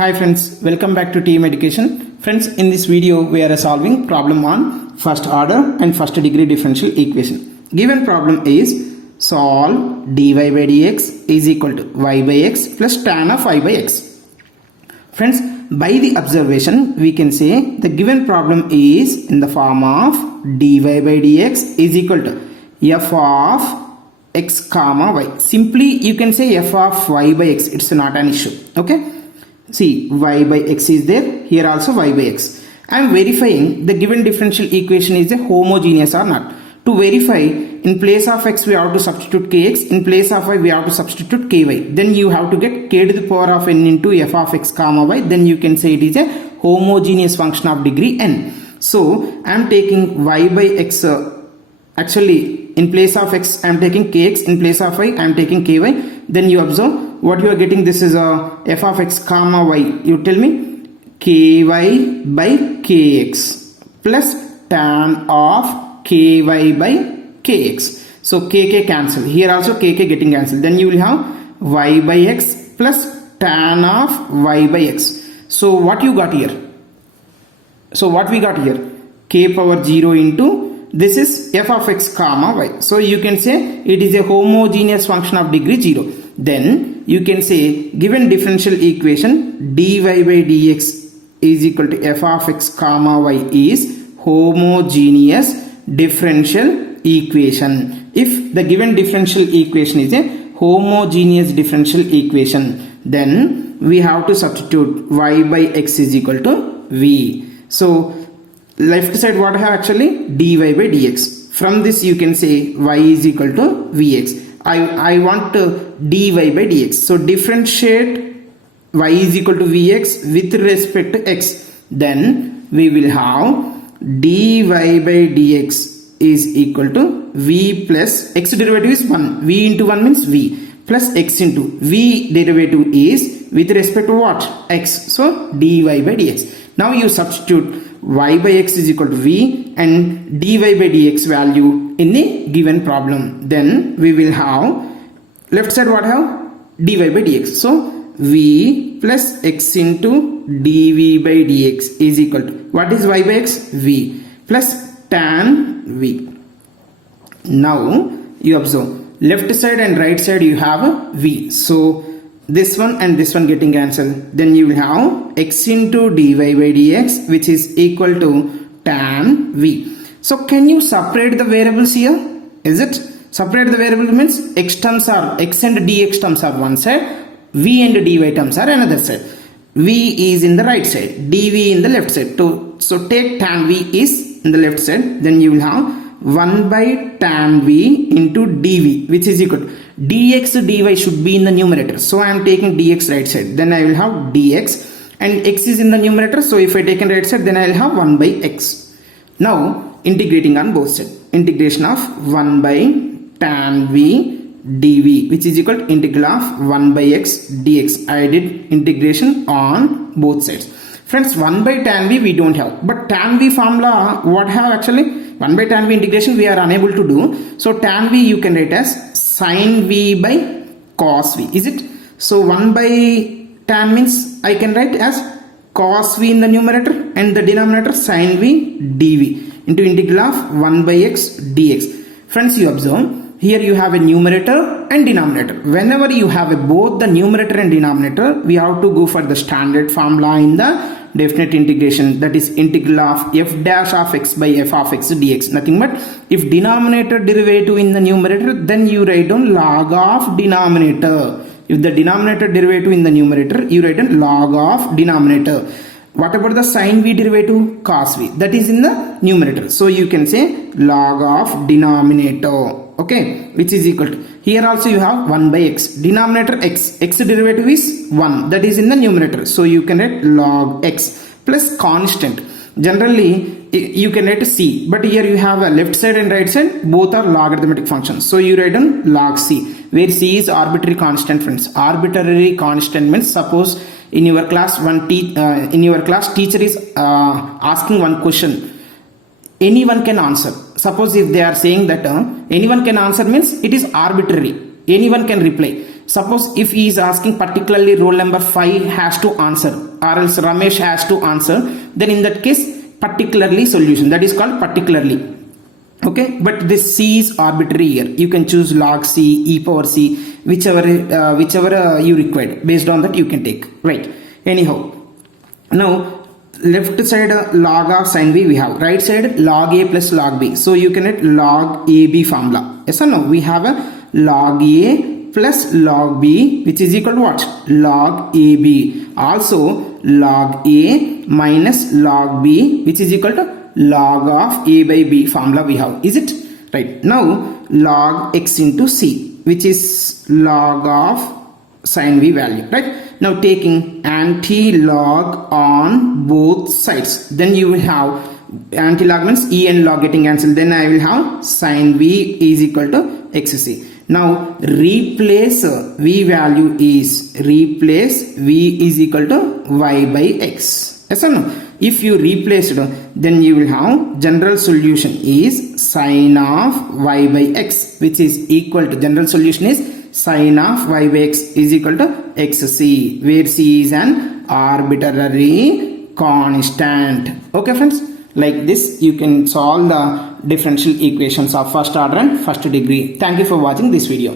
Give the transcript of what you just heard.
Hi friends, welcome back to TM Education. Friends, in this video we are solving problem on first order and first degree differential equation. Given problem is solve dy by dx is equal to y by x plus tan of y by x. Friends, by the observation we can say the given problem is in the form of dy by dx is equal to f of x comma y. Simply you can say f of y by x, it's not an issue. Okay. See, y by x is there, here also y by x. I am verifying the given differential equation is a homogeneous or not. To verify, in place of x we have to substitute kx, in place of y we have to substitute ky. Then you have to get k to the power of n into f of x comma y. Then you can say it is a homogeneous function of degree n. So, I am taking y by x, actually in place of x I am taking kx, in place of y I am taking ky. Then you observe what you are getting. This is a f of x comma y. You tell me ky by kx plus tan of ky by kx. So kk cancel. Here also kk getting cancelled. Then you will have y by x plus tan of y by x. So what you got here? So what we got here? K power 0 into this is f of x comma y. So you can say it is a homogeneous function of degree 0. Then you can say given differential equation dy by dx is equal to f of x comma y is homogeneous differential equation. If the given differential equation is a homogeneous differential equation, then we have to substitute y by x is equal to v. So left side what I have actually dy by dx. From this you can say y is equal to vx. I want dy by dx. So differentiate y is equal to vx with respect to x. Then we will have dy by dx is equal to v plus x derivative is 1. v into 1 means v plus x into v derivative is with respect to what? X. So dy by dx. Now you substitute y by x is equal to v and dy by dx value in the given problem. Then we will have left side what have? Dy by dx. So v plus x into dv by dx is equal to what is y by x? V plus tan v. Now you observe left side and right side you have a v. So this one and this one getting cancelled. Then you will have x into dy by dx which is equal to tan v. So can you separate the variables here? Is it? Separate the variable means x terms are x and dx terms are one side, v and dy terms are another side. V is in the right side, dv in the left side. So take tan v is in the left side. Then you will have 1 by tan v into dv which is equal to dx dy should be in the numerator. So I am taking dx right side. Then I will have dx and x is in the numerator. So if I take in right side then I will have 1 by x. Now integrating on both sides. Integration of 1 by tan v dv which is equal to integral of 1 by x dx. I did integration on both sides. Friends, 1 by tan v we don't have. But tan v formula what have actually? 1 by tan v integration we are unable to do. So tan v you can write as sin v by cos v. Is it? So 1 by tan means I can write as cos v in the numerator and the denominator sin v dv into integral of 1 by x dx. Friends, you observe here you have a numerator and denominator. Whenever you have both the numerator and denominator, we have to go for the standard formula in the definite integration, that is integral of f dash of x by f of x dx. Nothing but if denominator derivative in the numerator, then you write down log of denominator. If the denominator derivative in the numerator, you write down log of denominator. What about the sin v derivative? Cos v, that is in the numerator. So you can say log of denominator. Okay, which is equal to, here also you have 1 by x, denominator x derivative is 1, that is in the numerator. So you can write log x plus constant. Generally you can write c, but here you have a left side and right side, both are logarithmic functions. So you write down log c, where c is arbitrary constant. Friends, arbitrary constant means suppose in your class teacher is asking one question, anyone can answer. Suppose if they are saying that anyone can answer means it is arbitrary, anyone can reply. Suppose if he is asking particularly roll number 5 has to answer or else Ramesh has to answer, then in that case particularly solution, that is called particularly. Okay, but this C is arbitrary here. You can choose log C, e power C, whichever you require. Based on that you can take, right? Anyhow, now left side log of sin b we have, right side log a plus log b. So you can get log ab formula. Yes or no? We have a log a plus log b which is equal to what? Log ab. Also log a minus log b which is equal to log of a by b formula we have. Is it? Right. Now log x into c which is log of sin v value, right? Now taking anti-log on both sides, then you will have anti-log means e and log getting cancelled, then I will have sin v is equal to xc. Now replace v value is replace v is equal to y by x. Yes or no? If you replace it, then you will have general solution is sin of y by x which is equal to, general solution is sin of y by x is equal to xc, where c is an arbitrary constant. Okay friends, like this you can solve the differential equations of first order and first degree. Thank you for watching this video.